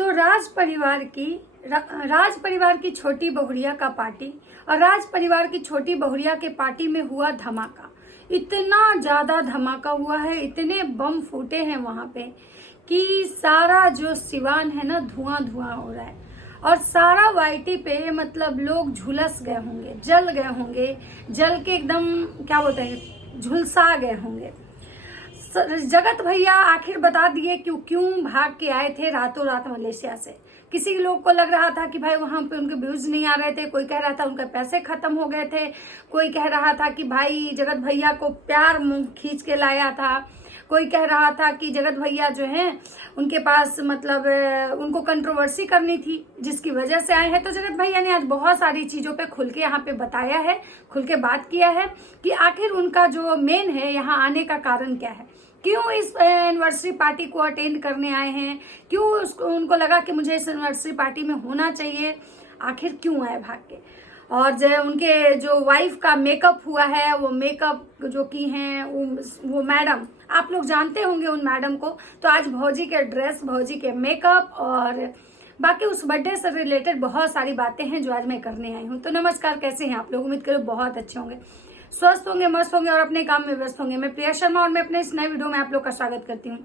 तो राज परिवार की छोटी बहुरिया का पार्टी और राज परिवार की छोटी बहुरिया के पार्टी में हुआ धमाका। इतना ज्यादा धमाका हुआ है, इतने बम फूटे हैं वहां पे कि सारा जो सिवान है ना धुआं धुआं हो रहा है। और सारा वाईटी पे मतलब लोग झुलस गए होंगे, जल गए होंगे, जल के एकदम क्या बोलते हैं झुलसा गए होंगे। जगत भैया आखिर बता दिए क्यों भाग के आए थे रातों रात मलेशिया से। किसी लोग को लग रहा था कि भाई वहां पे उनके व्यूज नहीं आ रहे थे, कोई कह रहा था उनके पैसे खत्म हो गए थे, कोई कह रहा था कि भाई जगत भैया को प्यार खींच के लाया था, कोई कह रहा था कि जगत भैया जो हैं उनके पास मतलब उनको कंट्रोवर्सी करनी थी जिसकी वजह से आए हैं। तो जगत भैया ने आज बहुत सारी चीजों पे खुल के यहाँ पे बताया है, खुल के बात किया है कि आखिर उनका जो मेन है यहाँ आने का कारण क्या है, क्यों इस एनिवर्सरी पार्टी को अटेंड करने आए हैं, क्यों उनको लगा कि मुझे इस एनिवर्सरी पार्टी में होना चाहिए, आखिर क्यों आए भाग के। और जो उनके जो वाइफ का मेकअप हुआ है, वो मेकअप जो की हैं वो मैडम, आप लोग जानते होंगे उन मैडम को। तो आज भौजी के ड्रेस, भौजी के मेकअप और बाकी उस बर्थडे से रिलेटेड बहुत सारी बातें हैं जो आज मैं करने आई हूँ। तो नमस्कार, कैसे हैं आप लोग? उम्मीद करो बहुत अच्छे होंगे, स्वस्थ होंगे, मस्त होंगे और अपने काम में व्यस्त होंगे। मैं प्रिया शर्मा और मैं अपने इस नए वीडियो में आप लोग का स्वागत करती हूँ।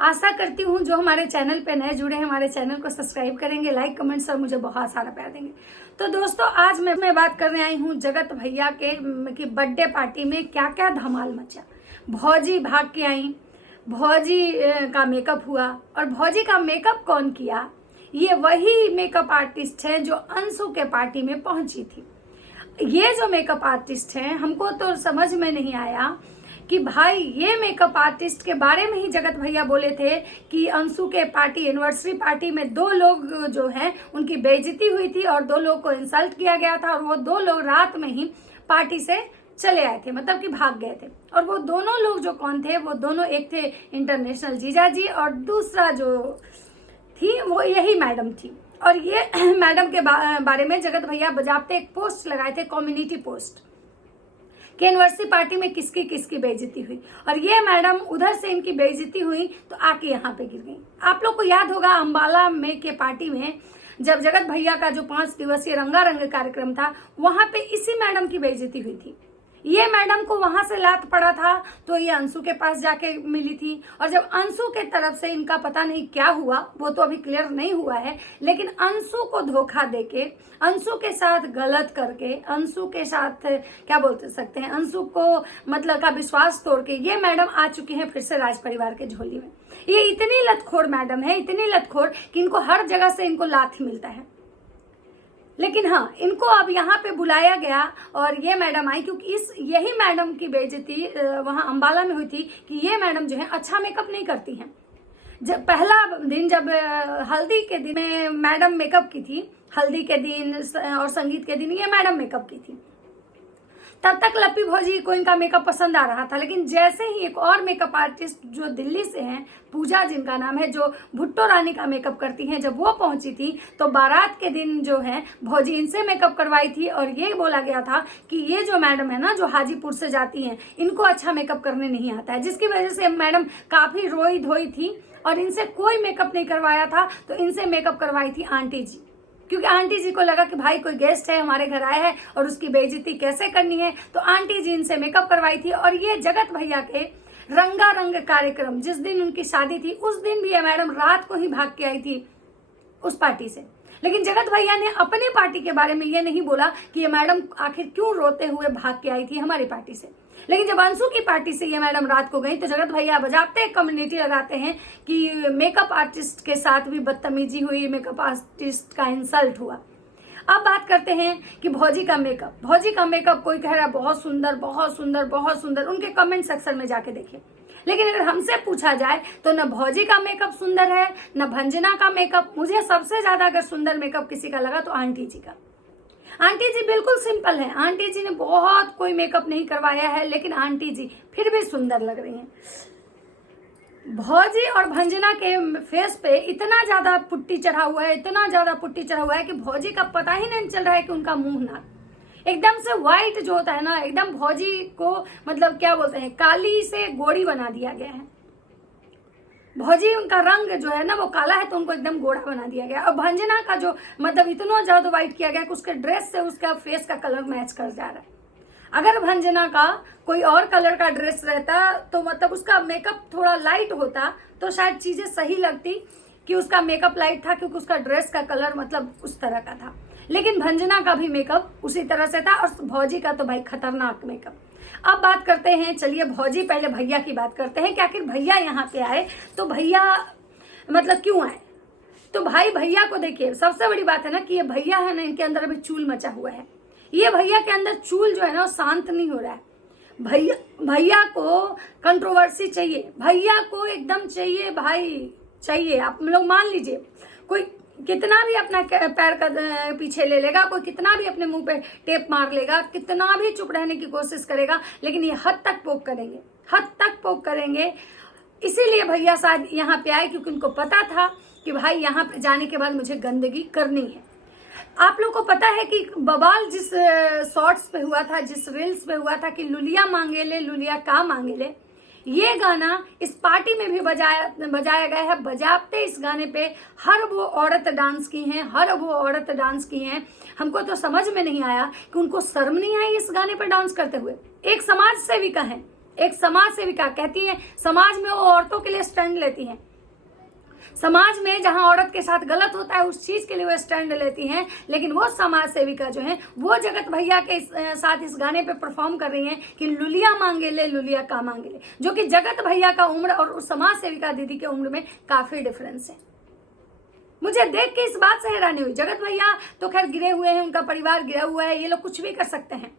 आशा करती हूँ जो हमारे चैनल पे नए जुड़े हैं हमारे चैनल को सब्सक्राइब करेंगे, लाइक कमेंट्स और मुझे बहुत सारा प्यार देंगे। तो दोस्तों आज मैं बात करने आई हूँ जगत भैया की बर्थडे पार्टी में क्या क्या धमाल मचा। भौजी भाग के आई, भौजी का मेकअप हुआ। और भौजी का मेकअप कौन किया? ये वही मेकअप आर्टिस्ट है जो अंशु के पार्टी में पहुंची थी। ये जो मेकअप आर्टिस्ट हैं, हमको तो समझ में नहीं आया कि भाई ये मेकअप आर्टिस्ट के बारे में ही जगत भैया बोले थे कि अंशु के पार्टी एनिवर्सरी पार्टी में 2 लोग जो हैं उनकी बेइज्जती हुई थी और 2 लोग को इंसल्ट किया गया था और वो 2 लोग रात में ही पार्टी से चले आए थे, मतलब कि भाग गए थे। और वो दोनों लोग जो कौन थे, वो दोनों, एक थे इंटरनेशनल जीजा जी और दूसरा जो थी वो यही मैडम थी। और ये मैडम के बारे में जगत भैया बजाते एक पोस्ट लगाए थे, कम्युनिटी पोस्ट, कि एनिवर्सरी पार्टी में किसकी किसकी बेइज्जती हुई। और ये मैडम उधर से इनकी बेइज्जती हुई तो आके यहाँ पे गिर गई। आप लोग को याद होगा अंबाला में के पार्टी में जब जगत भैया का जो 5 दिवसीय रंगारंग कार्यक्रम था, वहां पे इसी मैडम की बेइज्जती हुई थी। ये मैडम को वहां से लात पड़ा था तो ये अंशु के पास जाके मिली थी। और जब अंशु के तरफ से इनका पता नहीं क्या हुआ, वो तो अभी क्लियर नहीं हुआ है, लेकिन अंशु को धोखा देके, अंशु के साथ गलत करके, अंशु के साथ क्या बोल सकते हैं, अंशु को मतलब का विश्वास तोड़ के ये मैडम आ चुकी है फिर से राज परिवार के झोली में। ये इतनी लतखोर मैडम है, इतनी लतखोर कि इनको हर जगह से इनको लात ही मिलता है। लेकिन हाँ, इनको अब यहाँ पे बुलाया गया और ये मैडम आई क्योंकि यही मैडम की बेइज्जती वहाँ अंबाला में हुई थी कि ये मैडम जो है अच्छा मेकअप नहीं करती हैं। जब पहला दिन, जब हल्दी के दिन में मैडम मेकअप की थी, हल्दी के दिन और संगीत के दिन ये मैडम मेकअप की थी, तब तक लप्पी भौजी को इनका मेकअप पसंद आ रहा था। लेकिन जैसे ही एक और मेकअप आर्टिस्ट जो दिल्ली से हैं, पूजा जिनका नाम है, जो भुट्टो रानी का मेकअप करती हैं, जब वो पहुंची थी तो बारात के दिन जो है भौजी इनसे मेकअप करवाई थी। और ये बोला गया था कि ये जो मैडम है ना, जो हाजीपुर से जाती हैं, इनको अच्छा मेकअप करने नहीं आता है, जिसकी वजह से मैडम काफी रोई धोई थी और इनसे कोई मेकअप नहीं करवाया था। तो इनसे मेकअप करवाई थी आंटी जी, क्योंकि आंटी जी को लगा कि भाई कोई गेस्ट है हमारे घर आया है और उसकी बेइज्जती कैसे करनी है। तो आंटी जी इनसे मेकअप करवाई थी। और ये जगत भैया के रंगारंग कार्यक्रम, जिस दिन उनकी शादी थी, उस दिन भी ये मैडम रात को ही भाग के आई थी उस पार्टी से। लेकिन जगत भैया ने अपनी पार्टी के बारे में ये नहीं बोला कि ये मैडम आखिर क्यों रोते हुए भाग के आई थी हमारी पार्टी से। लेकिन जब अंशु की पार्टी से ये मैडम रात को गई तो जगत भैया बजाते कम्युनिटी लगाते हैं कि मेकअप आर्टिस्ट के साथ भी बदतमीजी हुई, मेकअप आर्टिस्ट का इंसल्ट हुआ। अब बात करते हैं कि भौजी का मेकअप। भौजी का मेकअप कोई कह रहा है बहुत सुंदर, बहुत सुंदर, बहुत सुंदर, उनके कमेंट सेक्शन में जाके देखिए। लेकिन अगर हमसे पूछा जाए तो न भौजी का मेकअप सुंदर है, न भंजना का मेकअप। मुझे सबसे ज्यादा अगर सुंदर मेकअप किसी का लगा तो आंटी जी का। आंटी जी बिल्कुल सिंपल है, आंटी जी ने बहुत कोई मेकअप नहीं करवाया है, लेकिन आंटी जी फिर भी सुंदर लग रही हैं। भौजी और भंजना के फेस पे इतना ज्यादा पुट्टी चढ़ा हुआ है, इतना ज्यादा पुट्टी चढ़ा हुआ है कि भौजी का पता ही नहीं चल रहा है कि उनका मुंह ना एकदम से व्हाइट जो होता है ना, एकदम भौजी को मतलब क्या बोलते हैं, काली से गोरी बना दिया गया है। भौजी उनका रंग जो है ना वो काला है तो उनको एकदम गोरा बना दिया गया। और भंजना का जो मतलब इतना ज्यादा व्हाइट किया गया कि उसके ड्रेस से उसका फेस का कलर मैच कर जा रहा है। अगर भंजना का कोई और कलर का ड्रेस रहता तो मतलब उसका मेकअप थोड़ा लाइट होता तो शायद चीजें सही लगती कि उसका मेकअप लाइट था, क्योंकि उसका ड्रेस का कलर मतलब उस तरह का था। लेकिन भंजना का भी मेकअप उसी तरह से था और भौजी का तो भाई खतरनाक मेकअप। अब बात करते हैं, चलिए भौजी पहले भैया की बात करते हैं कि आखिर भैया यहाँ पे आए तो भैया मतलब क्यों आए। तो भाई भैया को देखिए, सबसे बड़ी बात है ना कि ये भैया है ना, इनके अंदर अभी चूल मचा हुआ है। ये भैया के अंदर चूल जो है ना शांत नहीं हो रहा है। भैया को कंट्रोवर्सी चाहिए, भैया को एकदम चाहिए भाई, चाहिए। आप लोग मान लीजिए कोई कितना भी अपना पैर का पीछे ले लेगा, कोई कितना भी अपने मुंह पे टेप मार लेगा, कितना भी चुप रहने की कोशिश करेगा, लेकिन ये हद तक पोक करेंगे, हद तक पोक करेंगे। इसीलिए भैया शायद यहाँ पे आए क्योंकि उनको पता था कि भाई यहाँ पे जाने के बाद मुझे गंदगी करनी है। आप लोग को पता है कि बवाल जिस शॉर्ट्स पे हुआ था, जिस रील्स पे हुआ था कि लुलिया मांगे ले लुलिया का मांगे ले, ये गाना इस पार्टी में भी बजाया गया है। बजाते इस गाने पे हर वो औरत डांस की हैं, हर वो औरत डांस की हैं। हमको तो समझ में नहीं आया कि उनको शर्म नहीं आई इस गाने पर डांस करते हुए। एक समाज सेविका है, एक समाज सेविका कहती है समाज में वो औरतों के लिए स्टैंड लेती हैं, समाज में जहां औरत के साथ गलत होता है उस चीज के लिए वो स्टैंड लेती हैं। लेकिन वो समाज सेविका जो है वो जगत भैया के साथ इस गाने पे परफॉर्म कर रही हैं कि लुलिया मांगे ले लुलिया का मांगे ले, जो कि जगत भैया का उम्र और उस समाज सेविका दीदी के उम्र में काफी डिफरेंस है। मुझे देख के इस बात से हैरानी हुई। जगत भैया तो खैर गिरे हुए हैं, उनका परिवार गिरा हुआ है, ये लोग कुछ भी कर सकते हैं।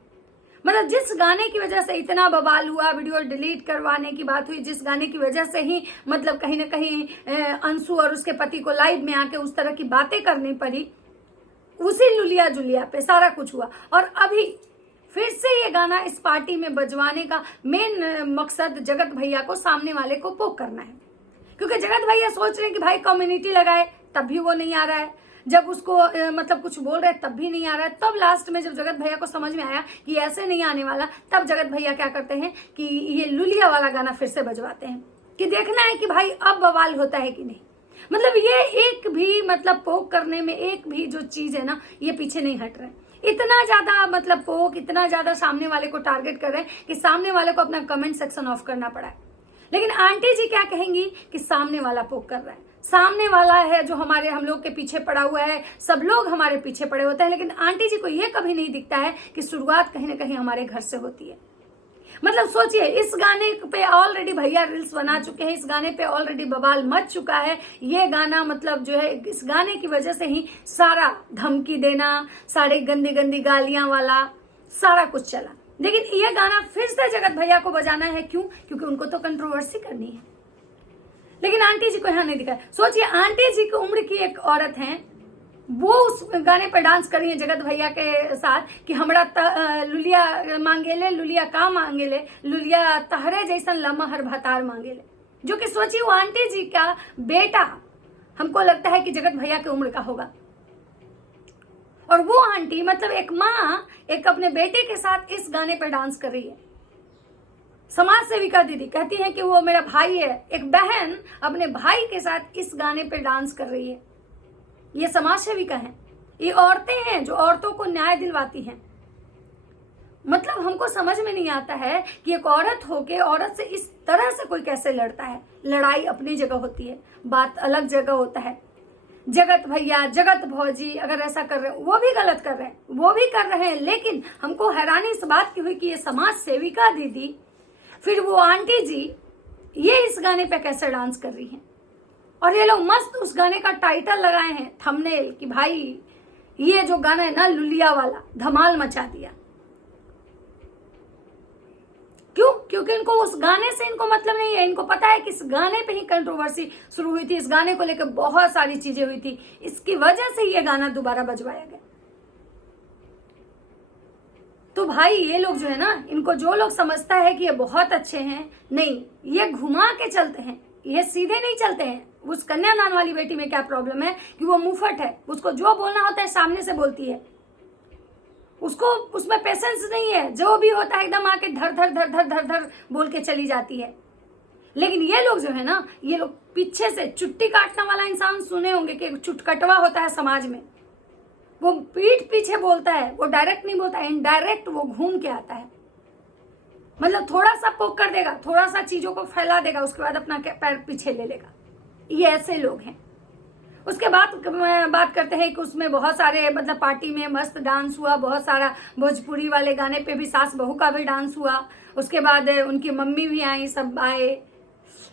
मतलब जिस गाने की वजह से इतना बवाल हुआ, वीडियो डिलीट करवाने की बात हुई, जिस गाने की वजह से ही मतलब कहीं ना कहीं अंशु और उसके पति को लाइव में आके उस तरह की बातें करनी पड़ी, उसी लुलिया जुलिया पे सारा कुछ हुआ। और अभी फिर से ये गाना इस पार्टी में बजवाने का मेन मकसद जगत भैया को, सामने वाले को पोक करना है। क्योंकि जगत भैया सोच रहे हैं कि भाई कम्युनिटी लगाए तब भी वो नहीं आ रहा है, जब उसको मतलब कुछ बोल रहे तब भी नहीं आ रहा है। तब लास्ट में जब जगत भैया को समझ में आया कि ऐसे नहीं आने वाला, तब जगत भैया क्या करते हैं कि ये लुलिया वाला गाना फिर से बजवाते हैं कि देखना है कि भाई अब बवाल होता है कि नहीं। मतलब ये एक भी मतलब पोक करने में एक भी जो चीज है ना, ये पीछे नहीं हट रहे। इतना ज्यादा मतलब पोक, इतना ज्यादा सामने वाले को टारगेट कर रहे हैं कि सामने वाले को अपना कमेंट सेक्शन ऑफ करना पड़ा है। लेकिन आंटी जी क्या कहेंगी कि सामने वाला पोक कर रहा है, सामने वाला है जो हम लोग के पीछे पड़ा हुआ है, सब लोग हमारे पीछे पड़े होते हैं। लेकिन आंटी जी को ये कभी नहीं दिखता है कि शुरुआत कहीं ना कहीं हमारे घर से होती है। मतलब सोचिए, इस गाने पे ऑलरेडी भैया रील्स बना चुके हैं, इस गाने पे ऑलरेडी बवाल मच चुका है। ये गाना मतलब जो है, इस गाने की वजह से ही सारा धमकी देना, सारे गंदी गंदी गालियां वाला सारा कुछ चला। लेकिन ये गाना फिर से जगत भैया को बजाना है, क्यों? क्योंकि उनको तो कंट्रोवर्सी करनी है। लेकिन आंटी जी को यहाँ नहीं दिखा। सोचिए, आंटी जी की उम्र की एक औरत है, वो उस गाने पर डांस कर रही है जगत भैया के साथ कि हमरा लुलिया मांगे ले लुलिया का मांगे ले, लुलिया तहरे जैसन लमहर भतार मांगे ले। जो कि सोचिए, वो आंटी जी का बेटा हमको लगता है कि जगत भैया की उम्र का होगा। और वो आंटी मतलब एक माँ एक अपने बेटे के साथ इस गाने पर डांस कर रही है। समाज सेविका दीदी कहती है कि वो मेरा भाई है, एक बहन अपने भाई के साथ इस गाने पे डांस कर रही है। ये समाज सेविका है, ये औरतें हैं जो औरतों को न्याय दिलवाती हैं। मतलब हमको समझ में नहीं आता है कि एक औरत होके औरत से इस तरह से कोई कैसे लड़ता है। लड़ाई अपनी जगह होती है, बात अलग जगह होता है। जगत भैया, जगत भौजी अगर ऐसा कर रहे हैं, वो भी गलत कर रहे हैं, वो भी कर रहे हैं। लेकिन हमको हैरानी इस बात की हुई कि ये समाज सेविका दीदी, फिर वो आंटी जी, ये इस गाने पे कैसे डांस कर रही हैं। और ये लोग मस्त उस गाने का टाइटल लगाए हैं, थंबनेल, कि भाई ये जो गाना है ना लुलिया वाला, धमाल मचा दिया। क्यों? क्योंकि इनको उस गाने से इनको मतलब नहीं है। इनको पता है कि इस गाने पे ही कंट्रोवर्सी शुरू हुई थी, इस गाने को लेकर बहुत सारी चीजें हुई थी, इसकी वजह से ये गाना दोबारा बजवाया गया। तो भाई ये लोग जो है ना, इनको जो लोग समझता है कि ये बहुत अच्छे हैं, नहीं, ये घुमा के चलते हैं, ये सीधे नहीं चलते हैं। उस कन्यादान वाली बेटी में क्या प्रॉब्लम है कि वो मुंहफट है, उसको जो बोलना होता है सामने से बोलती है, उसको उसमें पेशेंस नहीं है, जो भी होता है एकदम आके धर धर धर धर धर धर बोल के चली जाती है। लेकिन ये लोग जो है ना, ये लोग पीछे से चुट्टी काटने वाला इंसान सुने होंगे कि चुटकटवा होता है समाज में, वो पीठ पीछे बोलता है, वो डायरेक्ट नहीं बोलता है, इनडायरेक्ट वो घूम के आता है। मतलब थोड़ा सा पोक कर देगा, थोड़ा सा चीजों को फैला देगा, उसके बाद अपना पैर पीछे ले लेगा। ये ऐसे लोग हैं। उसके बाद बात करते हैं कि उसमें बहुत सारे मतलब पार्टी में मस्त डांस हुआ, बहुत सारा भोजपुरी वाले गाने पे भी सास बहू का भी डांस हुआ। उसके बाद उनकी मम्मी भी आई, सब आए।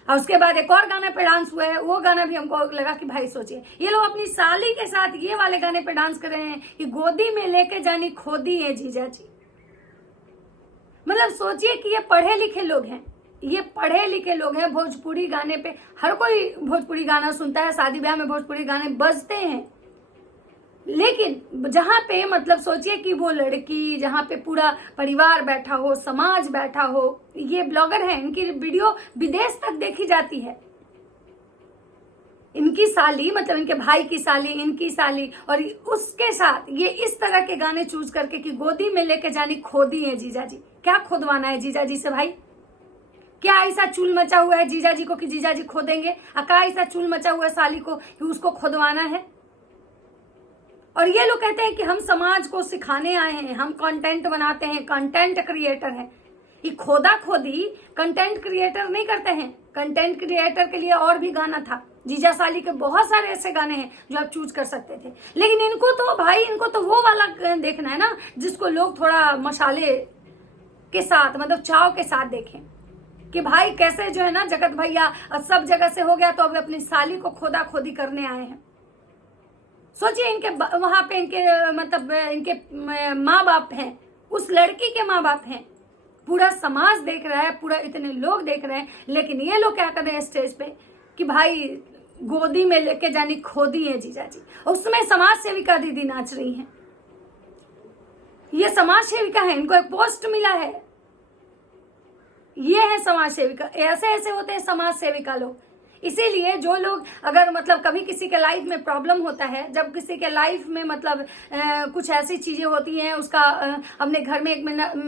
और उसके बाद एक और गाने पे डांस हुआ है, वो गाना भी हमको लगा कि भाई सोचिए, ये लोग अपनी साली के साथ ये वाले गाने पे डांस कर रहे हैं कि गोदी में लेके जानी खोदी है जीजा जी। मतलब सोचिए कि ये पढ़े लिखे लोग हैं, ये पढ़े लिखे लोग हैं। भोजपुरी गाने पे हर कोई भोजपुरी गाना सुनता है, शादी ब्याह में भोजपुरी गाने बजते हैं, लेकिन जहां पे मतलब सोचिए कि वो लड़की, जहां पे पूरा परिवार बैठा हो, समाज बैठा हो, ये ब्लॉगर हैं, इनकी वीडियो विदेश तक देखी जाती है। इनकी साली मतलब इनके भाई की साली, इनकी साली, और उसके साथ ये इस तरह के गाने चूज करके कि गोदी में लेके जानी खोदी है जीजा जी। क्या खोदवाना है जीजा जी से भाई? क्या ऐसा चूल मचा हुआ है जीजा जी को कि जीजा जी खोदेंगे? क्या ऐसा चूल मचा हुआ है साली को कि उसको खोदवाना है? और ये लोग कहते हैं कि हम समाज को सिखाने आए हैं, हम कंटेंट बनाते हैं, कंटेंट क्रिएटर हैं। ये खोदा खोदी कंटेंट क्रिएटर नहीं करते हैं। कंटेंट क्रिएटर के लिए और भी गाना था, जीजा साली के बहुत सारे ऐसे गाने हैं जो आप चूज कर सकते थे। लेकिन इनको तो भाई, इनको तो वो वाला देखना है ना जिसको लोग थोड़ा मसाले के साथ मतलब चाव के साथ देखें कि भाई कैसे जो है ना जगत भैया सब जगह से हो गया तो अब अपनी साली को खोदा खोदी करने आए हैं। सोचिए इनके वहां पे इनके मतलब इनके माँ बाप हैं, उस लड़की के माँ बाप हैं, पूरा समाज देख रहा है, पूरा इतने लोग देख रहे हैं, लेकिन ये लोग क्या कर रहे हैं स्टेज पे कि भाई गोदी में लेके जानी खोदी है जीजा जी। उसमें समाज सेविका दीदी नाच रही हैं। ये समाज सेविका है, इनको एक पोस्ट मिला है, ये है समाज सेविका। ऐसे ऐसे होते हैं समाज सेविका लोग। इसीलिए जो लोग अगर मतलब कभी किसी के लाइफ में प्रॉब्लम होता है, जब किसी के लाइफ में मतलब कुछ ऐसी चीजें होती हैं, उसका अपने घर में एक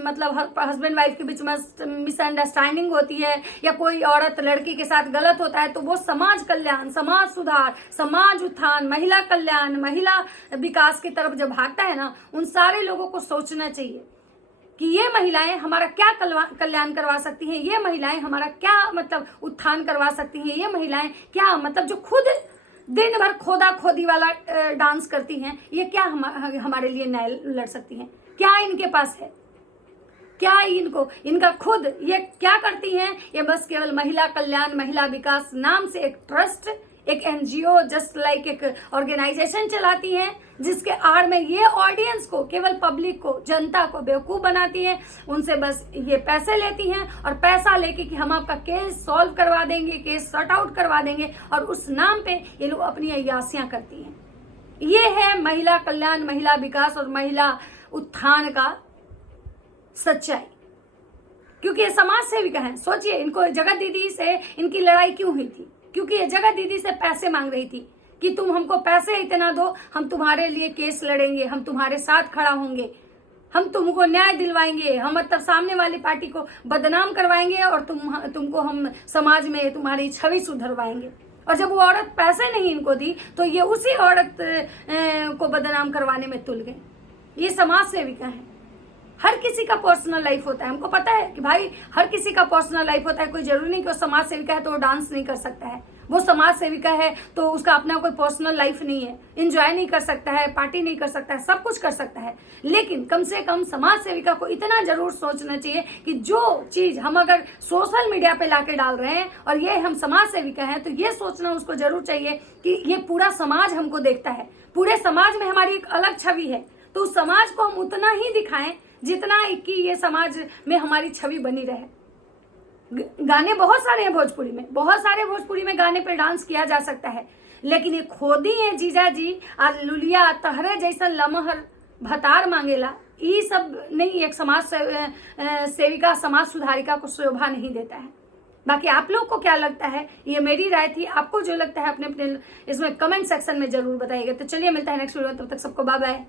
मतलब हस्बैंड वाइफ के बीच में मिसअंडरस्टैंडिंग होती है, या कोई औरत लड़की के साथ गलत होता है, तो वो समाज कल्याण, समाज सुधार, समाज उत्थान, महिला कल्याण, महिला विकास की तरफ जब भागता है ना, उन सारे लोगों को सोचना चाहिए कि ये महिलाएं हमारा क्या कल्याण करवा सकती हैं, ये महिलाएं हमारा क्या मतलब उत्थान करवा सकती हैं, ये महिलाएं क्या मतलब जो खुद दिन भर खोदा खोदी वाला डांस करती हैं, ये क्या हमारे लिए न्याय लड़ सकती हैं? क्या इनके पास है? क्या इनको इनका खुद ये क्या करती हैं? ये बस केवल महिला कल्याण, महिला विकास नाम से एक ट्रस्ट, एक एनजीओ जस्ट लाइक एक ऑर्गेनाइजेशन चलाती हैं, जिसके आड़ में ये ऑडियंस को, केवल पब्लिक को, जनता को बेवकूफ बनाती है। उनसे बस ये पैसे लेती हैं और पैसा लेके कि हम आपका केस सॉल्व करवा देंगे, केस सॉर्ट आउट करवा देंगे, और उस नाम पे ये लोग अपनी अय्यासियां करती हैं। ये है महिला कल्याण, महिला विकास और महिला उत्थान का सच्चाई। क्योंकि ये समाज सेविका है। सोचिए इनको जगत दीदी से इनकी लड़ाई क्यों हुई थी? क्योंकि ये जगत दीदी से पैसे मांग रही थी कि तुम हमको पैसे इतना दो, हम तुम्हारे लिए केस लड़ेंगे, हम तुम्हारे साथ खड़ा होंगे, हम तुमको न्याय दिलवाएंगे, हम मतलब सामने वाली पार्टी को बदनाम करवाएंगे और तुमको हम समाज में तुम्हारी छवि सुधरवाएंगे। और जब वो औरत पैसे नहीं इनको दी तो ये उसी औरत को बदनाम करवाने में तुल गए। ये समाज सेविका है। हर किसी का पर्सनल लाइफ होता है, हमको पता है कि भाई हर किसी का पर्सनल लाइफ होता है। कोई जरूरी नहीं कि वो समाज सेविका है तो वो डांस नहीं कर सकता है, वो समाज सेविका है तो उसका अपना कोई पर्सनल लाइफ नहीं है, एंजॉय नहीं कर सकता है, पार्टी नहीं कर सकता है, सब कुछ कर सकता है। लेकिन कम से कम समाज सेविका को इतना जरूर सोचना चाहिए कि जो चीज हम अगर सोशल मीडिया पे लाके डाल रहे हैं और ये हम समाज सेविका हैं, तो ये सोचना उसको जरूर चाहिए कि ये पूरा समाज हमको देखता है, पूरे समाज में हमारी एक अलग छवि है, तो उस समाज को हम उतना ही दिखाएं जितना कि ये समाज में हमारी छवि बनी रहे। गाने बहुत सारे हैं भोजपुरी में, बहुत सारे भोजपुरी में गाने पे डांस किया जा सकता है, लेकिन ये खोदी है जीजा जी और लुलिया तहरे जैसा लमहर भतार मांगेला, ये सब नहीं एक समाज सेविका, समाज सुधारिका को शोभा नहीं देता है। बाकी आप लोग को क्या लगता है, ये मेरी राय थी। आपको जो लगता है अपने अपने इसमें कमेंट सेक्शन में जरूर बताइएगा। तो चलिए मिलता है नेक्स्ट वीडियो में, तब तक सबको बाय बाय।